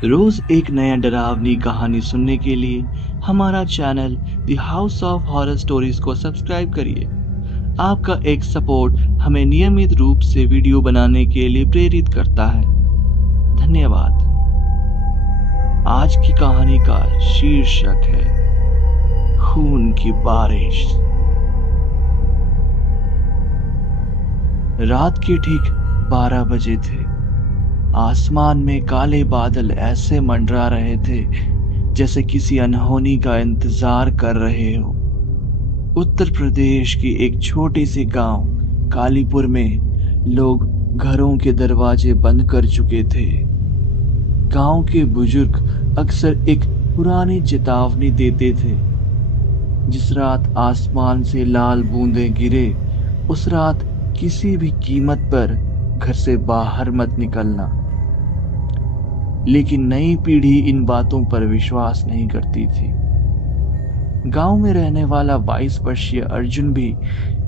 रोज एक नया डरावनी कहानी सुनने के लिए हमारा channel the house of horror stories को सब्सक्राइब करिए। आपका एक सपोर्ट हमें नियमित रूप से वीडियो बनाने के लिए प्रेरित करता है। धन्यवाद। आज की कहानी का शीर्षक है खून की बारिश। रात के ठीक 12 बजे थे। आसमान में काले बादल ऐसे मंडरा रहे थे जैसे किसी अनहोनी का इंतजार कर रहे हो। उत्तर प्रदेश की एक छोटी सी गांव कालीपुर में लोग घरों के दरवाजे बंद कर चुके थे। गांव के बुजुर्ग अक्सर एक पुरानी चेतावनी देते थे, जिस रात आसमान से लाल बूंदें गिरे उस रात किसी भी कीमत पर घर से बाहर मत निकलना। लेकिन नई पीढ़ी इन बातों पर विश्वास नहीं करती थी। गांव में रहने वाला 22 वर्षीय अर्जुन भी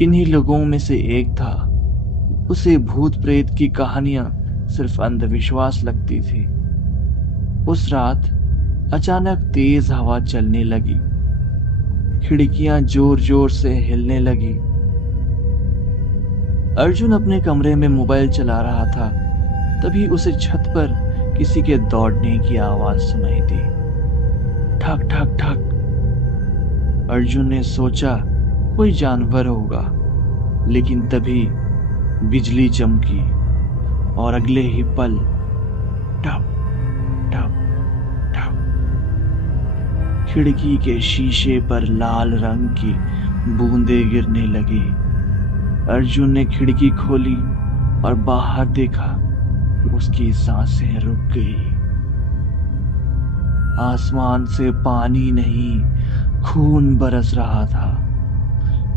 इन्हीं लोगों में से एक था। उसे भूत प्रेत की कहानियां सिर्फ अंधविश्वास लगती थी। उस रात अचानक तेज हवा चलने लगी, खिड़कियां जोर जोर से हिलने लगी। अर्जुन अपने कमरे में मोबाइल चला रहा था, तभी उसे छत पर किसी के दौड़ने की आवाज सुनाई दी। ठक ठक ठक। अर्जुन ने सोचा कोई जानवर होगा, लेकिन तभी बिजली चमकी और अगले ही पल टप टप टप खिड़की के शीशे पर लाल रंग की बूंदें गिरने लगी। अर्जुन ने खिड़की खोली और बाहर देखा। उसकी सांसें रुक गई। आसमान से पानी नहीं, खून बरस रहा था।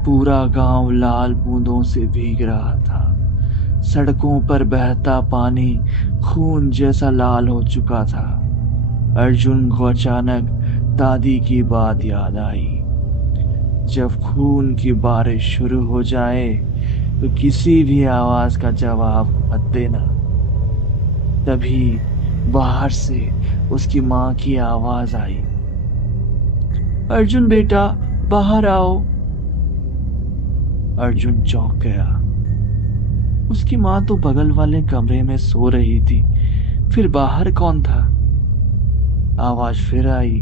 पूरा गांव लाल बूंदों से भीग रहा था। सड़कों पर बहता पानी खून जैसा लाल हो चुका था। अर्जुन को अचानक दादी की बात याद आई, जब खून की बारिश शुरू हो जाए तो किसी भी आवाज का जवाब मत देना। तभी बाहर से उसकी मां की आवाज आई, अर्जुन बेटा बाहर आओ। अर्जुन चौंक गया। उसकी मां तो बगल वाले कमरे में सो रही थी, फिर बाहर कौन था? आवाज फिर आई,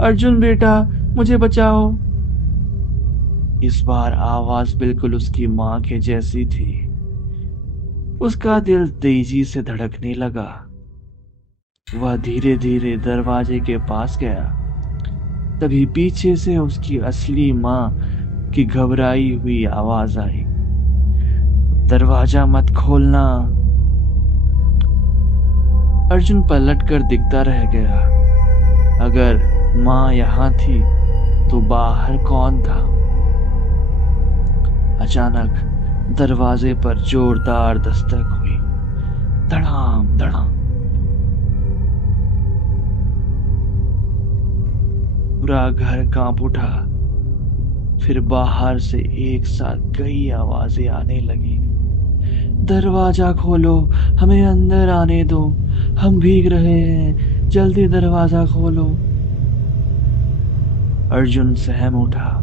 अर्जुन बेटा मुझे बचाओ। इस बार आवाज बिल्कुल उसकी मां के जैसी थी। उसका दिल तेजी से धड़कने लगा। वह धीरे धीरे दरवाजे के पास गया। तभी पीछे से उसकी असली मां की घबराई हुई आवाज आई, दरवाजा मत खोलना। अर्जुन पलट कर दिखता रह गया। अगर मां यहां थी तो बाहर कौन था? अचानक दरवाजे पर जोरदार दस्तक हुई। धड़ाम धड़ाम। पूरा घर कांप उठा। फिर बाहर से एक साथ कई आवाजें आने लगी। दरवाजा खोलो, हमें अंदर आने दो, हम भीग रहे हैं, जल्दी दरवाजा खोलो। अर्जुन सहम उठा।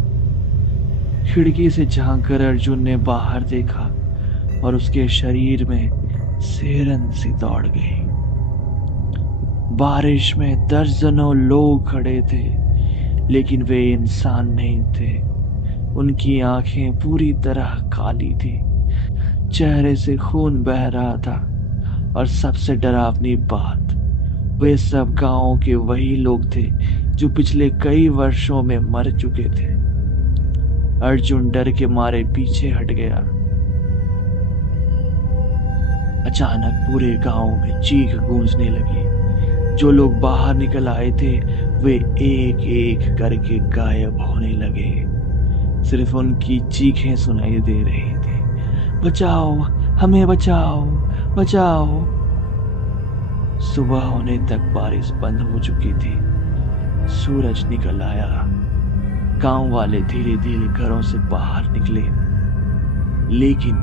खिड़की से झांककर अर्जुन ने बाहर देखा और उसके शरीर में सिहरन सी दौड़ गई। बारिश में दर्जनों लोग खड़े थे, लेकिन वे इंसान नहीं थे। उनकी आंखें पूरी तरह काली थी, चेहरे से खून बह रहा था। और सबसे डरावनी बात, वे सब गांव के वही लोग थे जो पिछले कई वर्षों में मर चुके थे। अर्जुन डर के मारे पीछे हट गया। अचानक पूरे गांव में चीख गूंजने लगी। जो लोग बाहर निकल आए थे वे एक एक करके गायब होने लगे। सिर्फ उनकी चीखें सुनाई दे रही थी, बचाओ हमें, बचाओ बचाओ। सुबह होने तक बारिश बंद हो चुकी थी। सूरज निकल आया। गांव वाले धीरे धीरे घरों से बाहर निकले, लेकिन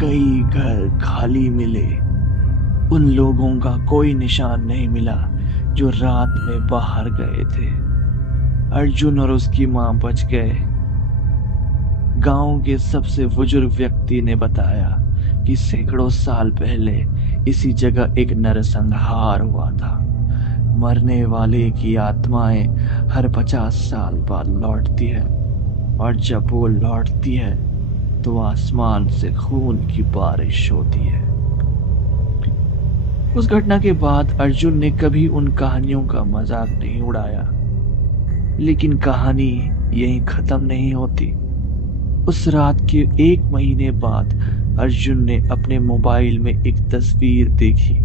कई घर खाली मिले। उन लोगों का कोई निशान नहीं मिला जो रात में बाहर गए थे। अर्जुन और उसकी मां बच गए। गांव के सबसे बुजुर्ग व्यक्ति ने बताया कि सैकड़ों साल पहले इसी जगह एक नरसंहार हुआ था। मरने वाले की आत्माएं हर 50 साल बाद लौटती है, और जब वो लौटती है तो आसमान से खून की बारिश होती है। उस घटना के बाद अर्जुन ने कभी उन कहानियों का मजाक नहीं उड़ाया, लेकिन कहानी यहीं खत्म नहीं होती। उस रात के 1 महीने बाद अर्जुन ने अपने मोबाइल में एक तस्वीर देखी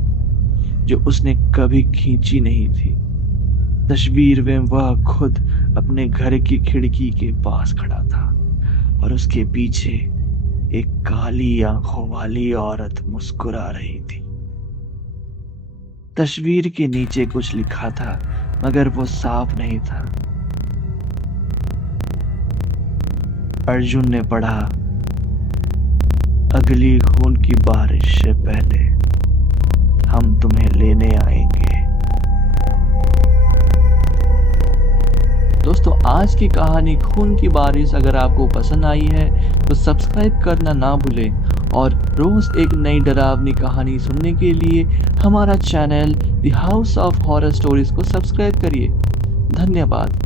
जो उसने कभी खींची नहीं थी। तस्वीर में वह खुद अपने घर की खिड़की के पास खड़ा था, और उसके पीछे एक काली आंखों वाली औरत मुस्कुरा रही थी। तस्वीर के नीचे कुछ लिखा था, मगर वो साफ नहीं था। अर्जुन ने पढ़ा, अगली खून की बारिश से पहले हम तुम्हें लेने आएंगे। दोस्तों, आज की कहानी खून की बारिश अगर आपको पसंद आई है तो सब्सक्राइब करना ना भूलें, और रोज एक नई डरावनी कहानी सुनने के लिए हमारा channel the house of horror stories को सब्सक्राइब करिए। धन्यवाद।